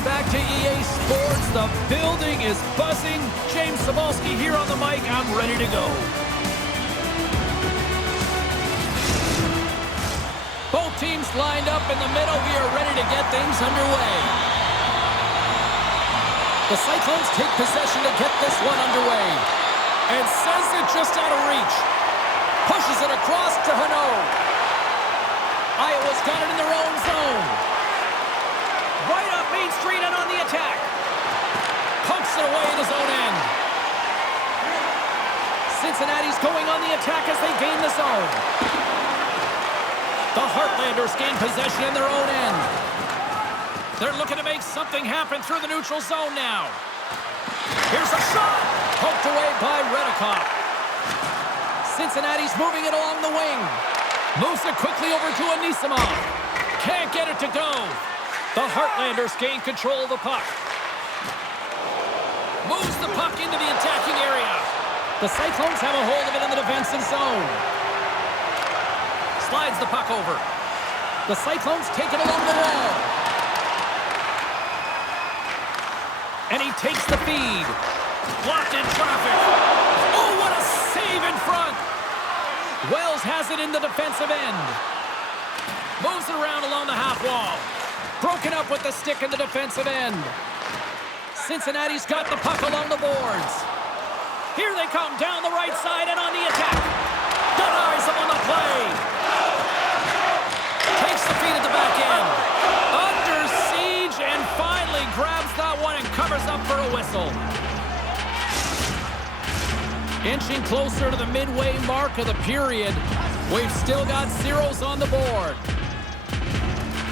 Welcome back to EA Sports. The building is buzzing. James Chyzowski here on the mic. I'm ready to go. Both teams lined up in the middle. We are ready to get things underway. The Cyclones take possession to get this one underway. And sends it just out of reach. Pushes it across to Hano. Iowa's got it in their own zone. Right up Main Street and on the attack. Pumps it away in his own end. Cincinnati's going on the attack as they gain the zone. The Heartlanders gain possession in their own end. They're looking to make something happen through the neutral zone now. Here's a shot. Poked away by Redikoff. Cincinnati's moving it along the wing. Moves it quickly over to Anisimov. Can't get it to go. The Heartlanders gain control of the puck. Moves the puck into the attacking area. The Cyclones have a hold of it in the defensive zone. Slides the puck over. The Cyclones take it along the wall. And he takes the feed. Blocked in traffic. Oh, what a save in front. Wells has it in the defensive end. Moves it around along the half wall. Broken up with the stick in the defensive end. Cincinnati's got the puck along the boards. Here they come down the right side and on the attack. Denies him on the play. Takes the feed at the back end. Under siege and finally grabs that one and covers up for a whistle. Inching closer to the midway mark of the period. We've still got zeros on the board.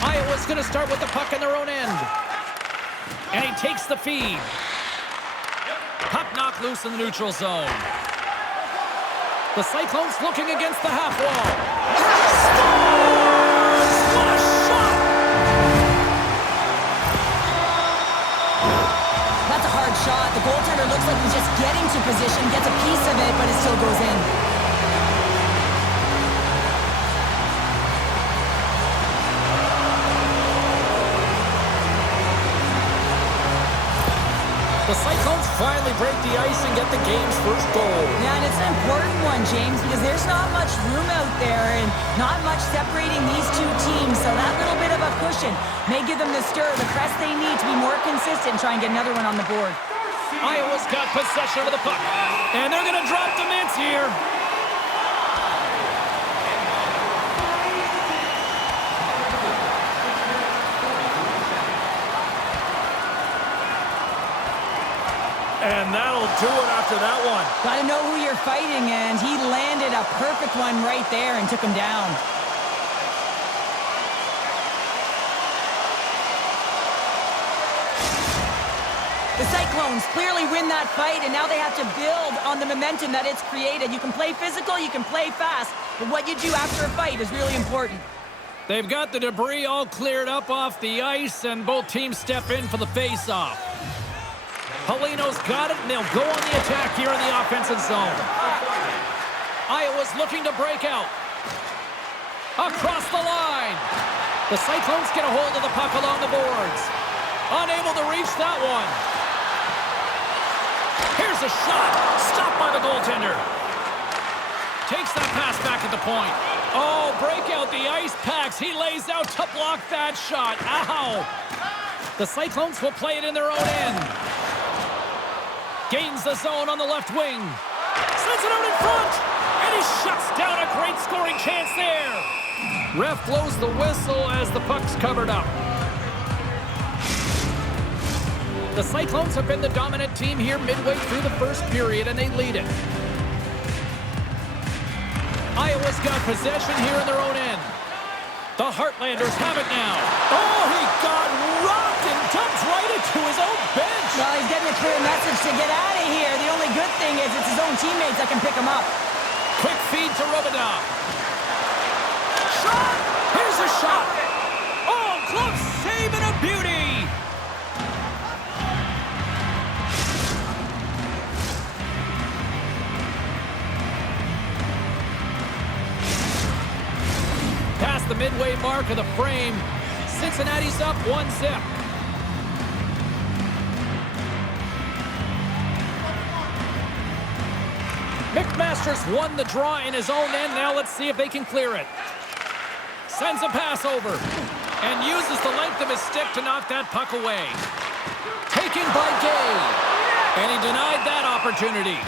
Iowa's going to start with the puck in their own end. And he takes the feed. Puck knocked loose in the neutral zone. The Cyclones looking against the half wall. Scores! What a shot! That's a hard shot. The goaltender looks like he's just getting to position, gets a piece of it, but it still goes in. The Cyclones finally break the ice and get the game's first goal. Yeah, and it's an important one, James, because there's not much room out there and not much separating these two teams, so that little bit of a cushion may give them the stir, the press they need to be more consistent and try and get another one on the board. Iowa's got possession of the puck, and they're going to drop the mitts here. And that'll do it after that one. Got to know who you're fighting, and he landed a perfect one right there and took him down. The Cyclones clearly win that fight, and now they have to build on the momentum that it's created. You can play physical, you can play fast, but what you do after a fight is really important. They've got the debris all cleared up off the ice, and both teams step in for the face-off. Polino's got it, and they'll go on the attack here in the offensive zone. Iowa's looking to break out. Across the line. The Cyclones get a hold of the puck along the boards. Unable to reach that one. Here's a shot. Stopped by the goaltender. Takes that pass back at the point. Oh, break out the ice packs. He lays out to block that shot. Ow. The Cyclones will play it in their own end. Gains the zone on the left wing. Sends it out in front. And he shuts down a great scoring chance there. Ref blows the whistle as the puck's covered up. The Cyclones have been the dominant team here midway through the first period, and they lead it. Iowa's got possession here in their own end. The Heartlanders have it now. Oh, he got rocked and dumped right into his own bench. Well, he's getting a clear message to get out of here. The only good thing is it's his own teammates that can pick him up. Quick feed to Robidoux. Shot! Here's a shot. Oh, close save and a beauty. Past the midway mark of the frame, Cincinnati's up 1-0. Pickmaster's won the draw in his own end. Now let's see if they can clear it. Sends a pass over and uses the length of his stick to knock that puck away. Taken by Gay, and he denied that opportunity.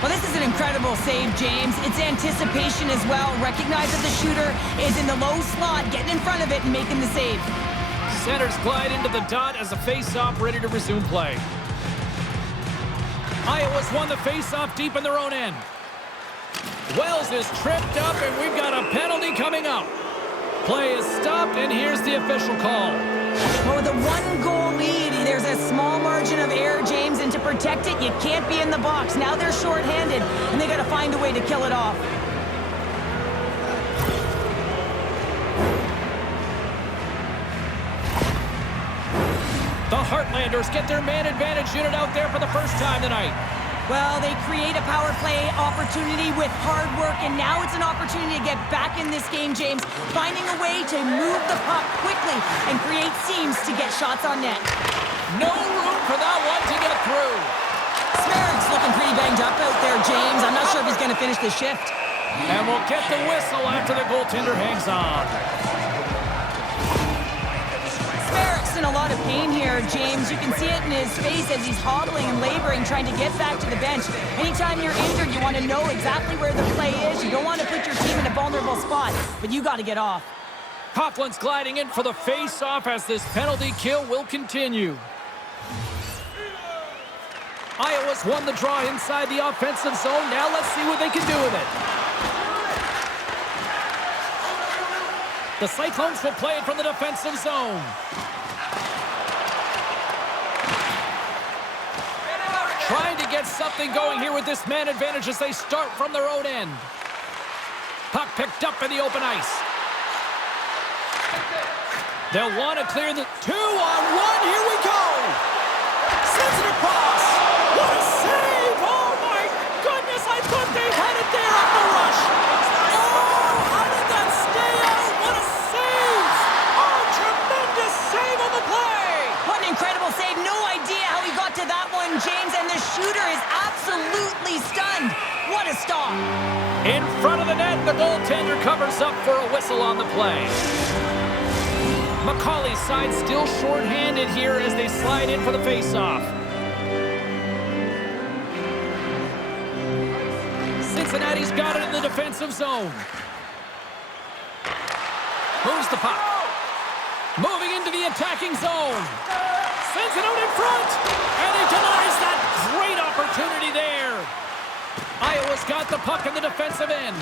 Well, this is an incredible save, James. It's anticipation as well. Recognize that the shooter is in the low slot, getting in front of it and making the save. Centers glide into the dot as a face-off ready to resume play. Iowa's won the face-off deep in their own end. Wells is tripped up, and we've got a penalty coming up. Play is stopped, and here's the official call. Well, with a one-goal lead, there's a small margin of error, James, and to protect it, you can't be in the box. Now they're shorthanded, and they got to find a way to kill it off. The Heartlanders get their man advantage unit out there for the first time tonight. Well, they create a power play opportunity with hard work, and now it's an opportunity to get back in this game, James, finding a way to move the puck quickly and create seams to get shots on net. No room for that one to get through. Smerrick's looking pretty banged up out there, James. I'm not sure if he's going to finish the shift. And we'll get the whistle after the goaltender hangs on. Smerrick's in a lot of pain here, James. You can see it in his face as he's hobbling and laboring, trying to get back to the bench. Anytime you're injured, you want to know exactly where the play is. You don't want to put your team in a vulnerable spot, but you got to get off. Coughlin's gliding in for the face-off as this penalty kill will continue. Iowa's won the draw inside the offensive zone. Now let's see what they can do with it. The Cyclones will play it from the defensive zone. Trying to get something going here with this man advantage as they start from their own end. Puck picked up in the open ice. They'll want to clear the 2-on-1. Here we go. Sends it across. What a save. Oh, my goodness. I thought they had it there on the rush. Oh, how did that stay out? What a save. Oh, tremendous save on the play. What an incredible save. No idea how he got to that one, James, and the shooter is absolutely stunned. What a stop. In front of the net, the goaltender covers up for a whistle on the play. McAuley's side still shorthanded here as they slide in for the faceoff. Cincinnati's got it in the defensive zone. Moves the puck. Moving into the attacking zone. Sends it out in front. And he denies that great opportunity there. Iowa's got the puck in the defensive end.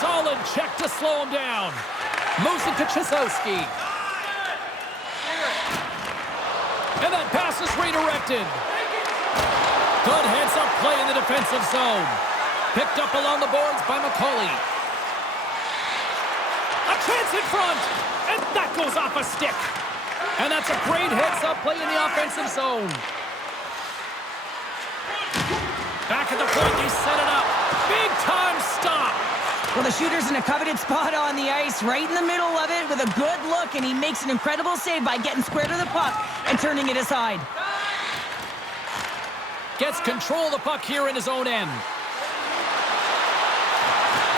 Solid check to slow him down. Moves it to Chyzowski. And that pass is redirected. Good heads-up play in the defensive zone. Picked up along the boards by McAuley. A chance in front. And that goes off a stick. And that's a great heads-up play in the offensive zone. Back at the point, they set it up. Big-time stop. Well, the shooter's in a coveted spot on the ice, right in the middle of it with a good look, and he makes an incredible save by getting square to the puck and turning it aside. Gets control of the puck here in his own end.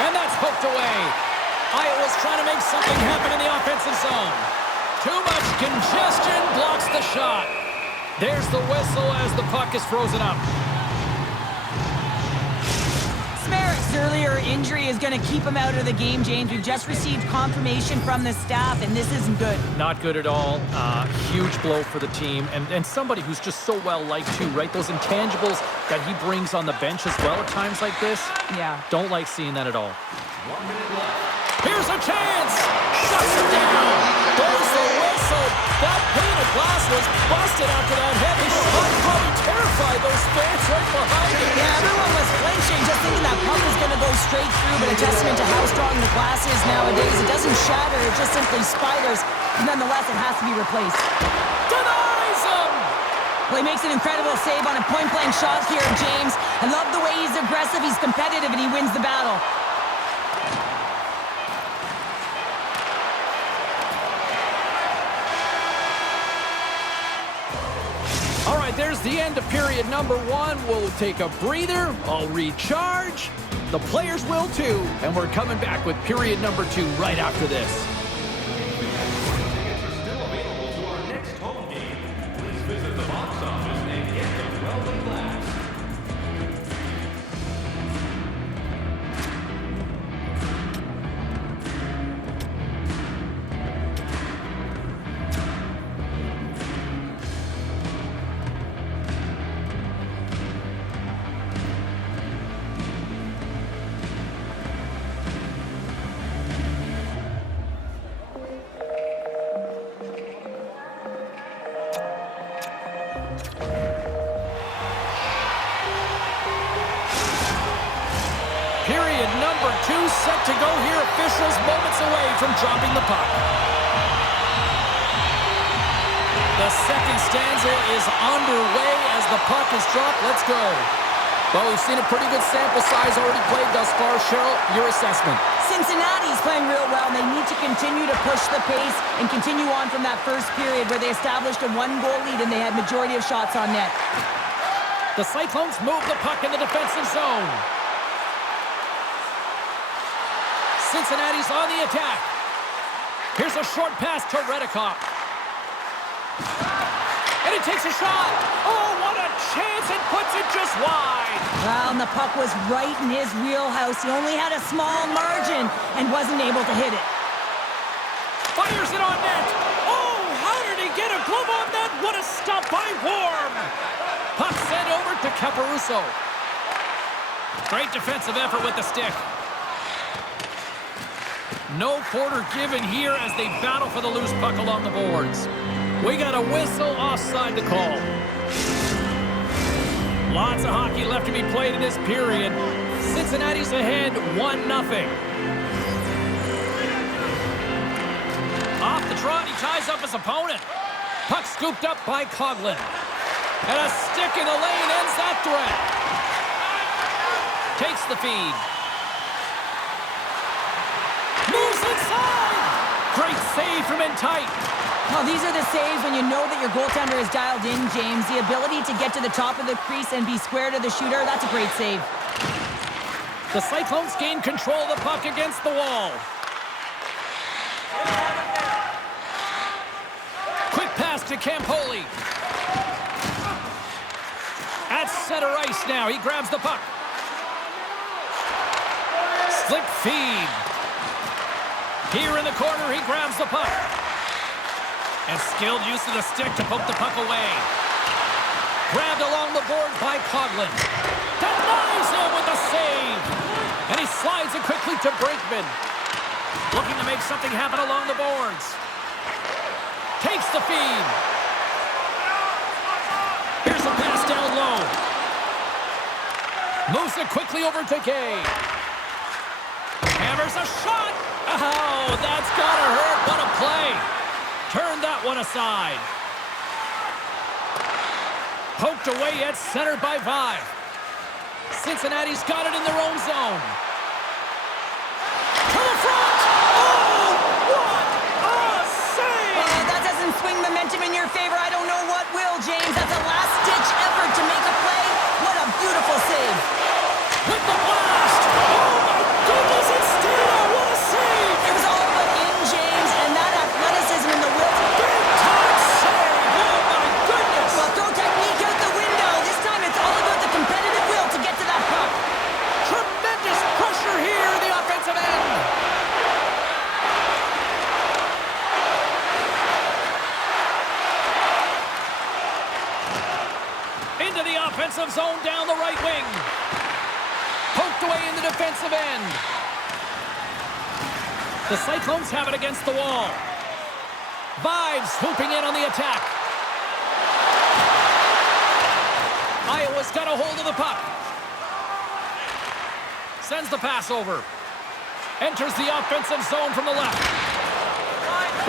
And that's poked away. Iowa's trying to make something happen in the offensive zone. Too much congestion blocks the shot. There's the whistle as the puck is frozen up. Smerrick's earlier injury is going to keep him out of the game, James. We've just received confirmation from the staff, and this isn't good. Not good at all. Huge blow for the team. And somebody who's just so well-liked, too, right? Those intangibles that he brings on the bench as well at times like this. Yeah. Don't like seeing that at all. 1 minute left. Here's a chance! Shuts it down! There's the whistle! That pane of glass was busted after that heavy shot. Probably terrified those fans right behind him. Yeah, everyone was flinching, just thinking that puck was going to go straight through, but a testament to how strong the glass is nowadays. It doesn't shatter, it just simply spiders. Nonetheless, it has to be replaced. Denies him! Well, he makes an incredible save on a point-blank shot here, James. I love the way he's aggressive, he's competitive, and he wins the battle. There's the end of period number 1. We'll take a breather. I'll recharge. The players will too. And we're coming back with period number 2 right after this. Period number 2 set to go here. Officials moments away from dropping the puck. The second stanza is underway as the puck is dropped. Let's go. Well, we've seen a pretty good sample size already played thus far. Cheryl, your assessment. Cincinnati's playing real well, and they need to continue to push the pace and continue on from that first period where they established a 1-goal lead and they had majority of shots on net. The Cyclones move the puck in the defensive zone. Cincinnati's on the attack. Here's a short pass to Redikoff. And he takes a shot. Oh, what a chance. It puts it just wide. Well, and the puck was right in his wheelhouse. He only had a small margin and wasn't able to hit it. Fires it on net. Oh, how did he get a glove on that? What a stop by Warm. Puck sent over to Caporusso. Great defensive effort with the stick. No quarter given here as they battle for the loose puck along the boards. We got a whistle offside to call. Lots of hockey left to be played in this period. Cincinnati's ahead 1-0. Off the trot, he ties up his opponent. Puck scooped up by Coughlin. And a stick in the lane ends that threat. Takes the feed. Moves inside! Great save from in tight. Well, these are the saves when you know that your goaltender is dialed in, James. The ability to get to the top of the crease and be square to the shooter, that's a great save. The Cyclones gain control of the puck against the wall. Quick pass to McAuley. At center ice now, he grabs the puck. Slick feed. Here in the corner, he grabs the puck. And skilled use of the stick to poke the puck away. Grabbed along the board by Coughlin. Denies him with a save. And he slides it quickly to Brinkman. Looking to make something happen along the boards. Takes the feed. Here's a pass down low. Moves it quickly over to Gay. Hammers a shot. Oh, that's gotta hurt. What a play. Turn that one aside. Poked away yet centered by Vaive. Cincinnati's got it in their own zone. To the front. Oh, what a save. That doesn't swing momentum in your favor. I don't know what will, James. That's a last-ditch effort to make a play. What a beautiful save. With the blast. Oh, my goodness, it's still. What a save. It was all but in, James, and that athleticism in the will. Big-time save. Oh, my goodness. Well, throw technique out the window. This time it's all about the competitive will to get to that puck. Tremendous pressure here in the offensive end. Into the offensive zone down the right wing. Poked away in the defensive end. The Cyclones have it against the wall. Vaive swooping in on the attack. Iowa's got a hold of the puck. Sends the pass over. Enters the offensive zone from the left.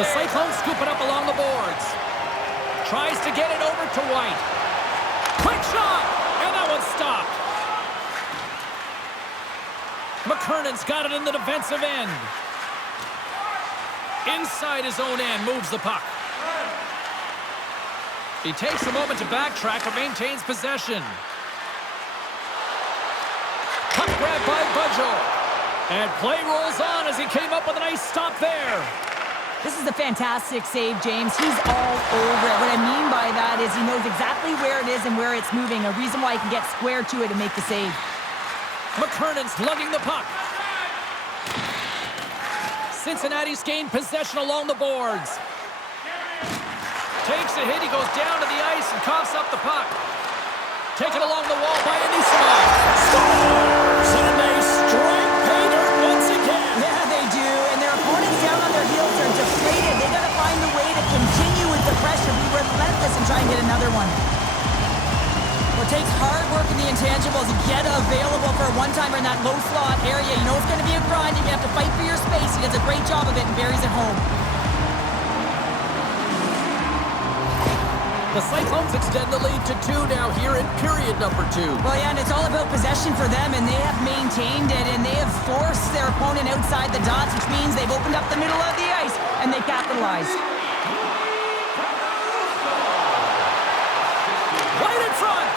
The Cyclones scoop it up along the boards. Tries to get it over to White. Quick shot! And that one's stopped. McKernan's got it in the defensive end. Inside his own end, moves the puck. He takes a moment to backtrack but maintains possession. Puck grab by Budgel. And play rolls on as he came up with a nice stop there. This is a fantastic save, James. He's all over it. What I mean by that is he knows exactly where it is and where it's moving. A reason why he can get square to it and make the save. McKernan's lugging the puck. Cincinnati's gained possession along the boards. Takes a hit, he goes down to the ice and coughs up the puck. Taken along the wall by Anisimov. Scores! And they strike pay dirt once again. Yeah, they do. And their opponents down on their heels are deflated. They got to find a way to continue with the pressure, be relentless, and try and get another one. Well, it takes hard work in the intangibles to get available for a one-timer in that low slot area. You know it's going to be a grind. You're going to have to fight for your space. He does a great job of it and buries it home. The Cyclones extend the lead to 2 now here in period number 2. Well, yeah, and it's all about possession for them, and they have maintained it, and they have forced their opponent outside the dots, which means they've opened up the middle of the ice, and they capitalized. Right in front!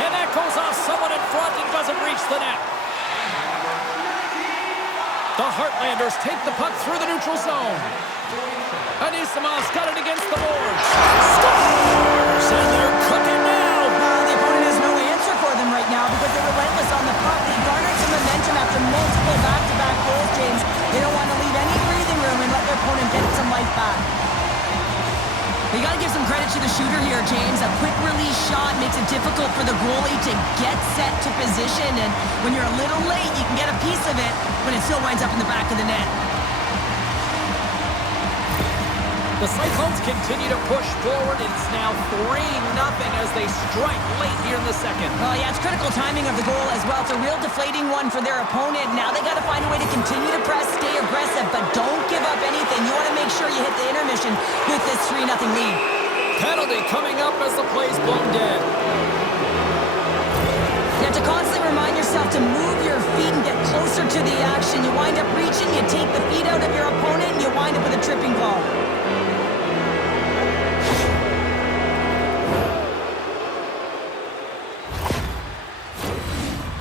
And that goes off someone in front and doesn't reach the net. The Heartlanders take the puck through the neutral zone. Anisimov's got it against the boards. Scores! And they're cooking now! The opponent has no answer for them right now because they're relentless on the puck. They garnered some momentum after multiple back-to-back goals, James. They don't want to leave any breathing room and let their opponent get some life back. You got to give some credit to the shooter here, James. A quick release shot makes it difficult for the goalie to get set to position, and when you're a little late, you can get a piece of it, but it still winds up in the back of the net. The Cyclones continue to push forward. It's now 3-0 as they strike late here in the second. Oh, yeah, it's critical timing of the goal as well. It's a real deflating one for their opponent. Now they got to find a way to continue to press, stay aggressive, but don't give up anything. You want to make sure you hit the intermission with this 3-0 lead. Penalty coming up as the play's blown dead. You have to constantly remind yourself to move your feet and get closer to the action. You wind up reaching, you take the feet out of your opponent, and you wind up with a tripping call.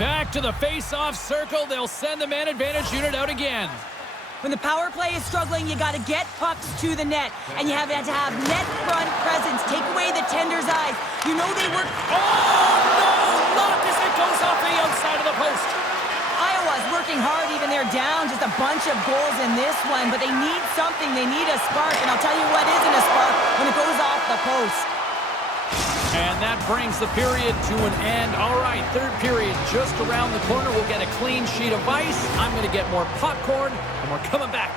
Back to the face-off circle. They'll send the man advantage unit out again. When the power play is struggling, you got to get pucks to the net, and you have to have net front presence. Take away the tender's eyes. You know they work. Oh, no! Look as it goes off the outside of the post. Iowa's working hard, even they're down just a bunch of goals in this one, but they need something. They need a spark, and I'll tell you what isn't a spark when it goes off the post. And that brings the period to an end. All right, third period just around the corner. We'll get a clean sheet of ice. I'm going to get more popcorn, and we're coming back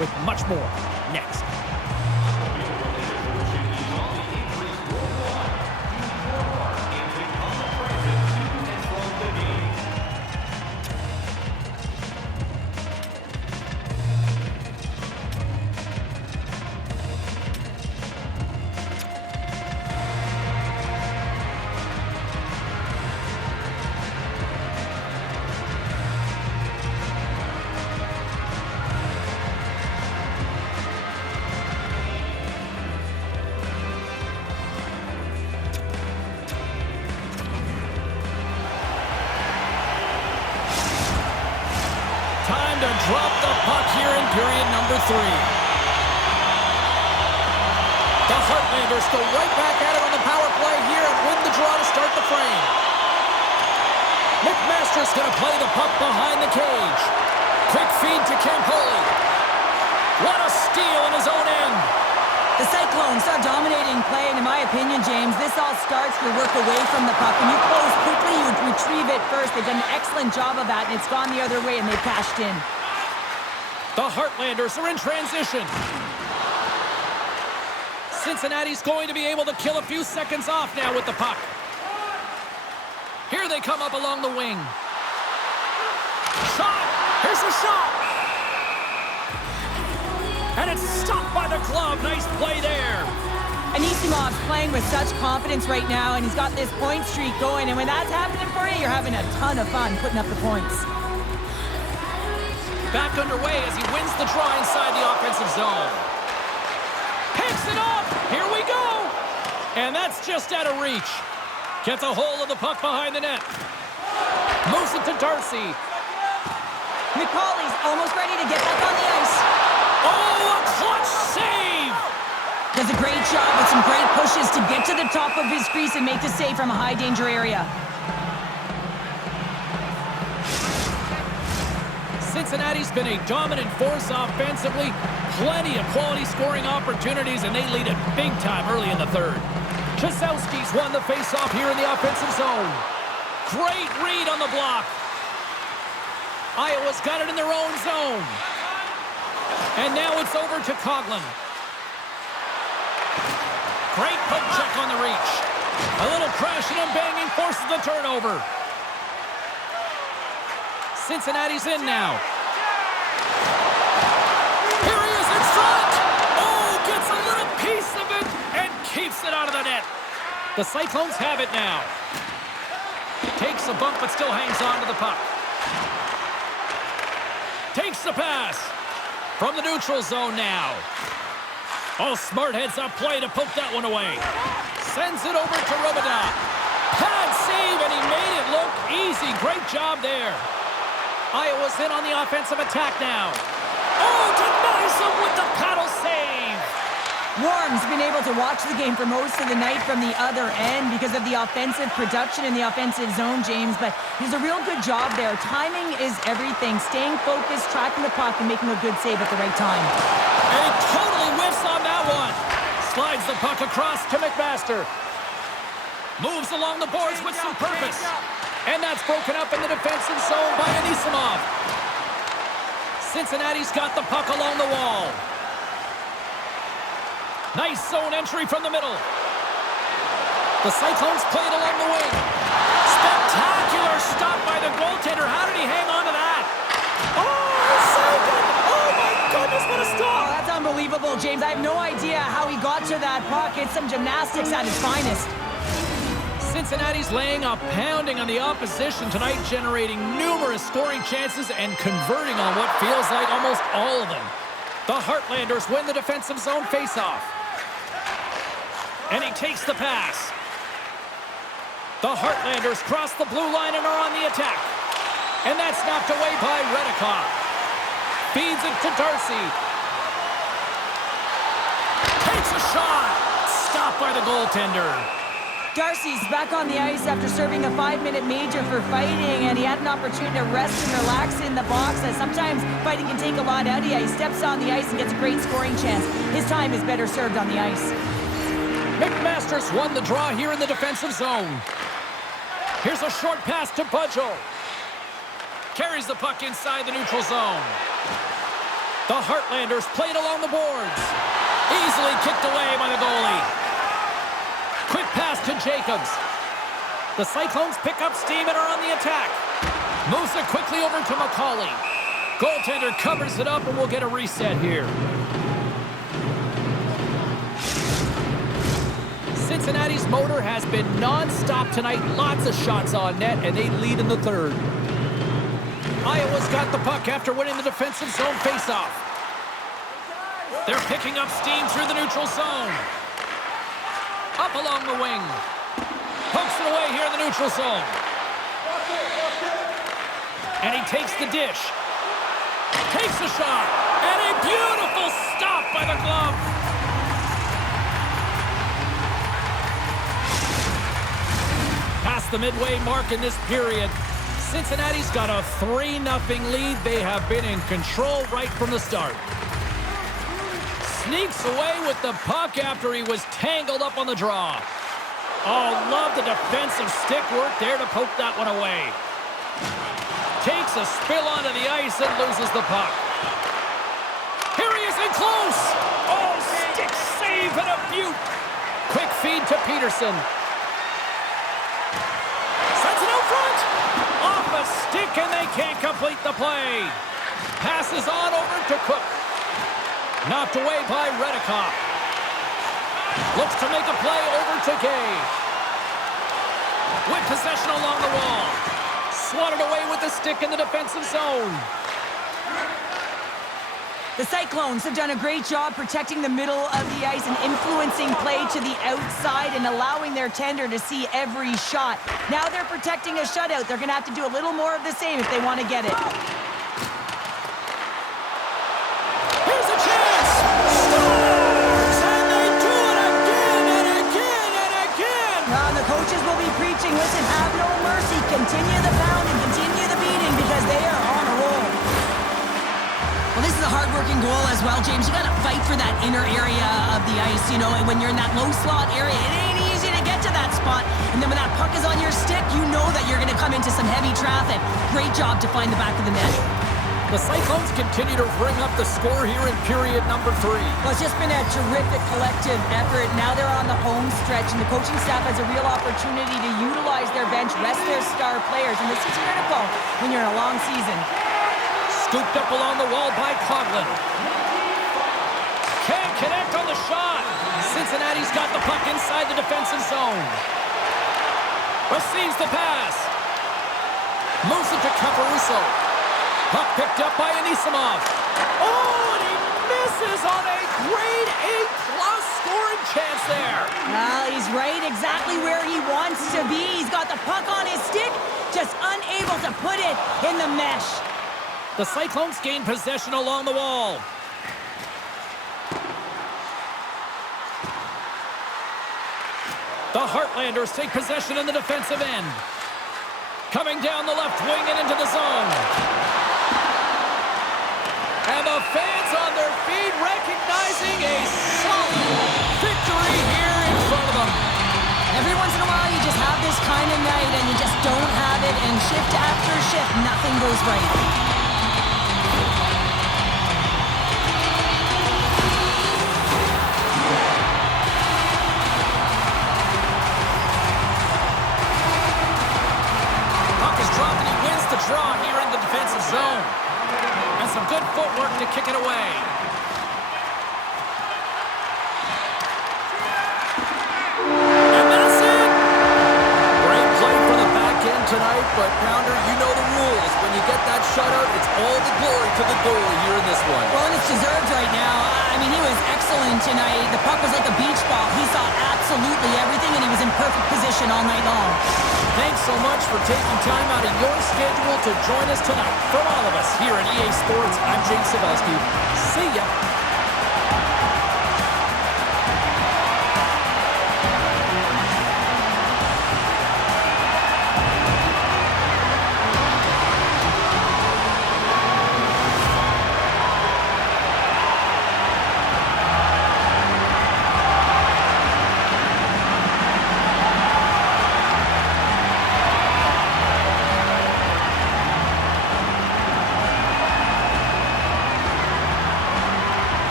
with much more next. To drop the puck here in period number 3. The Heartlanders go right back at it on the power play here and win the draw to start the frame. McMaster's going to play the puck behind the cage. Quick feed to McAuley. What a steal in his own end. The Cyclones are dominating play, and in my opinion, James, this all starts your work away from the puck. When you close quickly, you retrieve it first. They've done an excellent job of that, and it's gone the other way, and they've cashed in. The Heartlanders are in transition. Cincinnati's going to be able to kill a few seconds off now with the puck. Here they come up along the wing. Shot! Here's a shot! And it's stopped by the glove. Nice play there. Anisimov's playing with such confidence right now, and he's got this point streak going, and when that's happening for you, you're having a ton of fun putting up the points. Back underway as he wins the draw inside the offensive zone. Picks it up! Here we go! And that's just out of reach. Gets a hold of the puck behind the net. Moves it to Darcy. McAuley's almost ready to get back on the ice. Oh, a clutch save! Does a great job with some great pushes to get to the top of his crease and make the save from a high-danger area. Cincinnati's been a dominant force offensively. Plenty of quality scoring opportunities, and they lead it big time early in the third. Chyzowski's won the faceoff here in the offensive zone. Great read on the block. Iowa's got it in their own zone. And now it's over to Coughlin. Great poke check on the reach. A little crashing and banging forces the turnover. Cincinnati's in now. Here he is in front. Oh, gets a little piece of it and keeps it out of the net. The Cyclones have it now. Takes a bump but still hangs on to the puck. Takes the pass. From the neutral zone now. Oh, smart heads-up play to poke that one away. Sends it over to Robida. Pad save, and he made it look easy. Great job there. Iowa's in on the offensive attack now. Oh, denies him with the paddle save. Warm's been able to watch the game for most of the night from the other end because of the offensive production in the offensive zone, James, but he's a real good job there. Timing is everything. Staying focused, tracking the puck, and making a good save at the right time. And he totally whiffs on that one. Slides the puck across to McMaster. Moves along the boards with some purpose. And that's broken up in the defensive zone by Anisimov. Cincinnati's got the puck along the wall. Nice zone entry from the middle. The Cyclones play it along the wing. Spectacular stop by the goaltender. How did he hang on to that? Oh, saved it! Oh, my goodness, what a Oh, stop! that's unbelievable, James. I have no idea how he got to that puck. It's some gymnastics at its finest. Cincinnati's laying a pounding on the opposition tonight, generating numerous scoring chances and converting on what feels like almost all of them. The Heartlanders win the defensive zone faceoff. And he takes the pass. The Heartlanders cross the blue line and are on the attack. And that's knocked away by Redikoff. Feeds it to Darcy. Takes a shot. Stopped by the goaltender. Darcy's back on the ice after serving a 5-minute major for fighting, and he had an opportunity to rest and relax in the box. And sometimes fighting can take a lot out of you. He steps on the ice and gets a great scoring chance. His time is better served on the ice. McMaster's won the draw here in the defensive zone. Here's a short pass to Budgel. Carries the puck inside the neutral zone. The Heartlanders play it along the boards. Easily kicked away by the goalie. Quick pass to Jacobs. The Cyclones pick up steam and are on the attack. Moves it quickly over to McAuley. Goaltender covers it up and we'll get a reset here. Cincinnati's motor has been non-stop tonight. Lots of shots on net, and they lead in the third. Iowa's got the puck after winning the defensive zone faceoff. They're picking up steam through the neutral zone. Up along the wing. Pokes it away here in the neutral zone. And he takes the dish. Takes a shot. And a beautiful stop by the glove. Past the midway mark in this period. Cincinnati's got a 3-0 lead. They have been in control right from the start. Sneaks away with the puck after he was tangled up on the draw. Oh, love the defensive stick work there to poke that one away. Takes a spill onto the ice and loses the puck. Here he is in close. Oh, stick save and a beaut. Quick feed to Peterson. Sends it out front. Off a stick and they can't complete the play. Passes on over to Cook. Knocked away by Redikoff. Looks to make a play over to Gay. With possession along the wall. Swatted away with the stick in the defensive zone. The The Cyclones have done a great job protecting the middle of the ice and influencing play to the outside and allowing their tender to see every shot. Now they're protecting a shutout. They're going to have to do a little more of the same if they want to get it. Here's a chance! Scores! And they do it again and again and again! Now the coaches will be preaching, listen, have no mercy. Continue the pounding, continue the beating because they are on a roll. Well, this is a hard-working goal as well, James. You got to fight for that inner area of the ice, you know, and when you're in that low slot area, it ain't easy to get to that spot. And then when that puck is on your stick, you know that you're going to come into some heavy traffic. Great job to find the back of the net. The Cyclones continue to bring up the score here in period number 3. Well, it's just been a terrific collective effort. Now they're on the home stretch, and the coaching staff has a real opportunity to utilize their bench, rest their star players, and this is critical when you're in a long season. Scooped up along the wall by Coughlin. Can't connect on the shot. Cincinnati's got the puck inside the defensive zone. Receives the pass. Moves it to Caporusso. Puck picked up by Anisimov. Oh, and he misses on a grade A+ scoring chance there. Well, he's right exactly where he wants to be. He's got the puck on his stick, just unable to put it in the mesh. The Cyclones gain possession along the wall. The Heartlanders take possession in the defensive end. Coming down the left wing and into the zone. And the fans on their feet recognizing a solid victory here in front of them. Every once in a while, you just have this kind of night and you just don't have it, and shift after shift, nothing goes right. Draw here in the defensive zone. And some good footwork to kick it away. And that's it! Great play for the back end tonight, but Pounder, you know the rules. When you get that shutout, it's all the glory to the goalie here in this one. Well, and it's deserved right now. I mean, he was excellent tonight. The puck was like a beach ball. He saw absolutely everything, and he was in perfect position all night long. Thanks so much for taking time out of your schedule to join us tonight. From all of us here at EA Sports, I'm James Chyzowski. See ya.